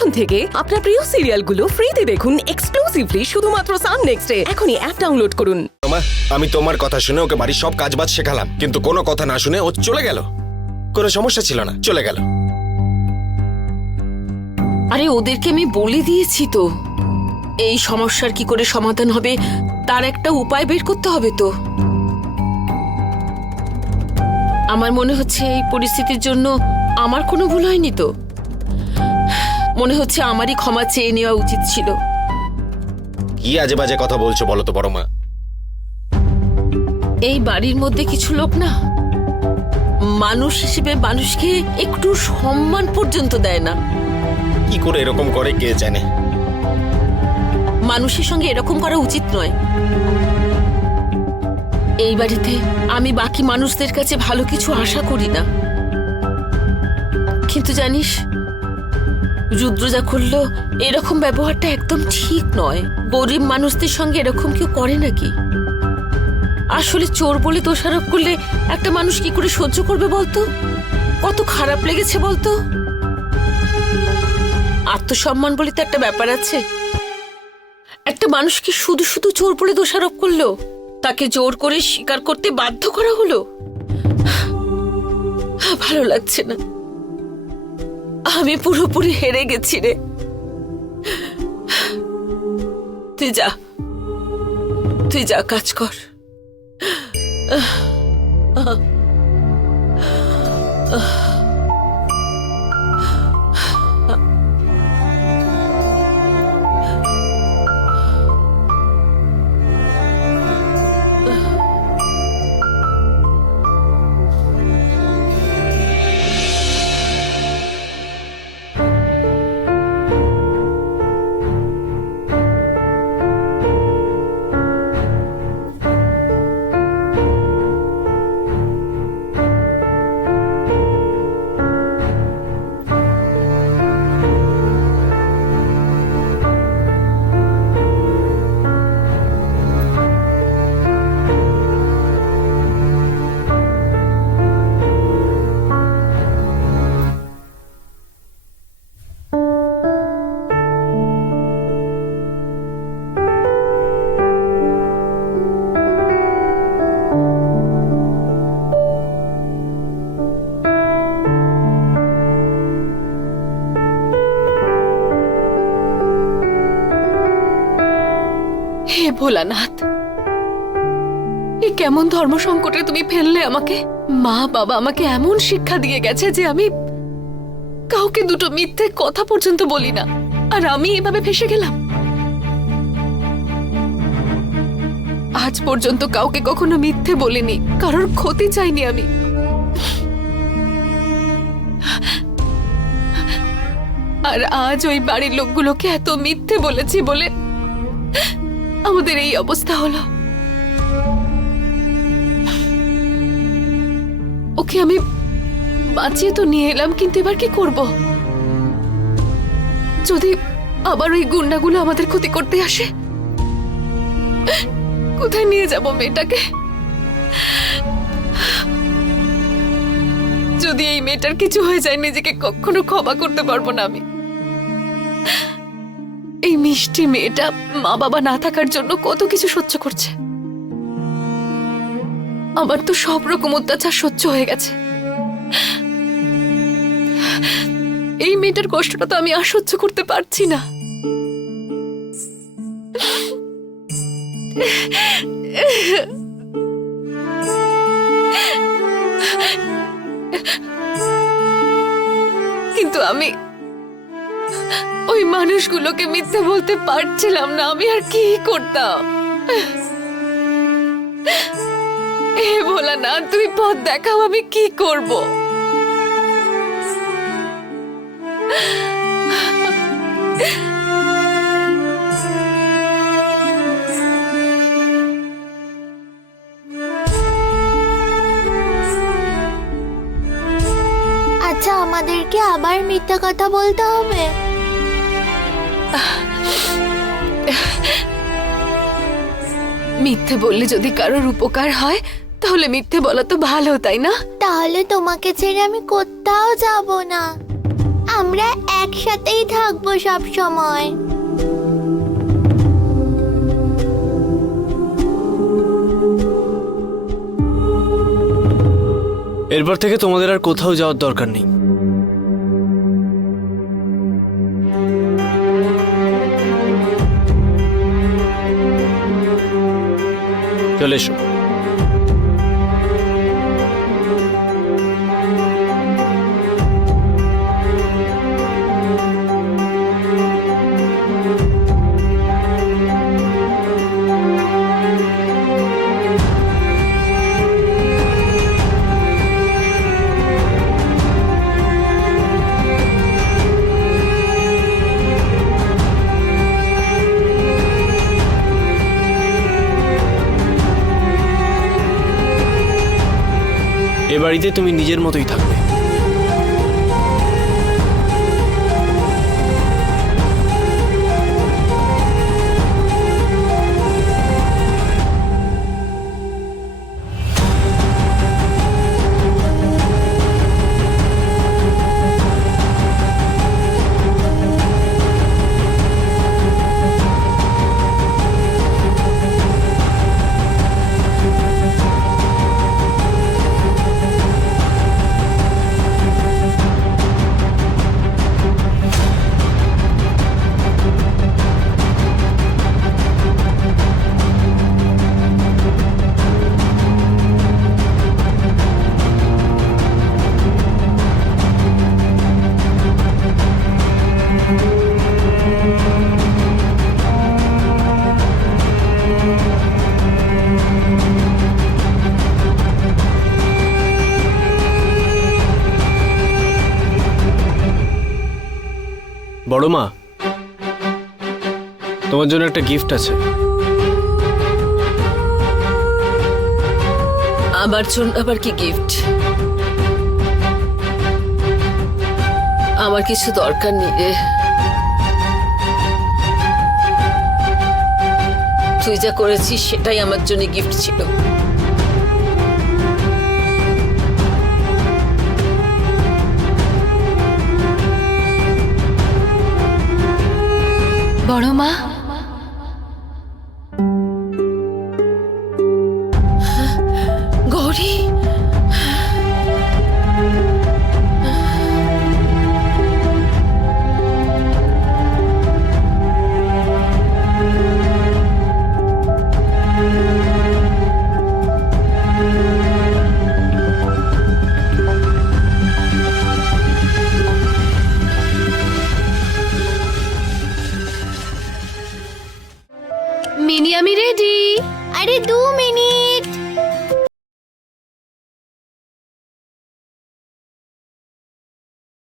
এখন থেকে আপনার প্রিয় সিরিয়ালগুলো ফ্রিতে দেখুন এক্সক্লুসিভলি শুধুমাত্র সান নেক্সটে। এখনই অ্যাপ ডাউনলোড করুন। আমি তোমার কথা শুনে ওকে বাড়ির সব কাজবাজ শেখালাম, কিন্তু কোনো কথা না শুনে ও চলে গেল। কোনো সমস্যা ছিল না, চলে গেল। আরে ওদেরকে আমি বলে দিয়েছি তো, এই সমস্যার কি করে সমাধান হবে তার একটা উপায় বের করতে হবে তো। আমার মনে হচ্ছে এই পরিস্থিতির জন্য আমার কোনো ভুল হয়নি তো। মনে হচ্ছে আমারই ক্ষমা চেয়ে নেওয়া উচিত ছিল। কি আজে বাজে কথা বলছো বলো তো বড় মা? এই বাড়ির মধ্যে কিছু লোক না, মানুষ হিসেবে মানুষকে একটু সম্মান পর্যন্ত দেয় না। কি করে এরকম করে কে জানে। মানুষের সঙ্গে এরকম করা উচিত নয়। এই বাড়িতে আমি বাকি মানুষদের কাছে ভালো কিছু আশা করি না, কিন্তু জানিস রুদ্র যা করলো এরকম ব্যবহারটা একদম ঠিক নয়। গরিব মানুষদের সঙ্গে এরকম কেউ করে নাকি? আসলে চোর বলে দোষারোপ করলে একটা মানুষ কি করে সহ্য করবে বলতো? কত খারাপ লেগেছে বলতো। আত্মসম্মান বলে তো একটা ব্যাপার আছে। একটা মানুষকে শুধু শুধু চোর বলে দোষারোপ করলো, তাকে জোর করে স্বীকার করতে বাধ্য করা হলো। ভালো লাগছে না, আমি পুরোপুরি হেরে গেছি রে। তুই যা কাজ কর। হে ভোলানাথ, এ কেমন ধর্ম সংকটে তুমি ফেললে আমাকে। মা বাবা আমাকে এমন শিক্ষা দিয়ে গেছে যে আমি কাউকে দুটো মিথ্যে কথা পর্যন্ত বলি না, আর আমি এভাবে ফেসে গেলাম। আজ পর্যন্ত কাউকে কখনো মিথ্যে বলিনি, কারোর ক্ষতি চাইনি আমি। আর আজ ওই বাড়ির লোকগুলোকে এত মিথ্যে বলেছি বলে আমাদের এই অবস্থা হলো। ওকে আমি বাঁচিয়ে তো নিয়ে এলাম, কিন্তু এবার কি করব? যদি আবার ওই গুন্ডাগুলো আমাদের ক্ষতি করতে আসে, কোথায় নিয়ে যাব মেয়েটাকে? যদি এই মেয়েটার কিছু হয়ে যায়, নিজেকে কখনো ক্ষমা করতে পারবো না আমি। এই মিষ্টি মেয়েটা মা বাবা না থাকার জন্য কত কিছু সহ্য করছে। আমার তো সব রকম অত্যাচার সহ্য হয়ে গেছে। এই মেয়েটার কষ্টটা তো আমি আর সহ্য করতে পারছি না। কিন্তু আমি ওই মানুষগুলোকে মিথ্যে বলতে পারছিলাম না। আমি আর কি করতাম? হে ভোলানাথ, তুমি পথ দেখাও, আমি কি করব? আচ্ছা, আমাদেরকে আবার মিথ্যা কথা বলতে হবে? মিথ্যে বললে যদি কারোর উপকার হয় তাহলে মিথ্যে বলা তো ভালো, তাই না? তাহলে তোমাকে ছেড়ে আমি কোথাও যাব না। আমরা একসাথেই থাকবো সব সময়। এরপর থেকে তোমাদের আর কোথাও যাওয়ার দরকার নেই। চলে এসো। এ বাড়িতে তুমি নিজের মতোই থাকবে। বড় মা, তোমার জন্য একটা গিফট আছে। আমার জন্য আবার কি গিফট? আমার কিছু দরকার নেই রে। তুই যা করেছিস সেটাই আমার জন্য গিফট ছিল। বড় মা, গৌরী, মিনি আমি রেডি। আরে 2 মিনিট।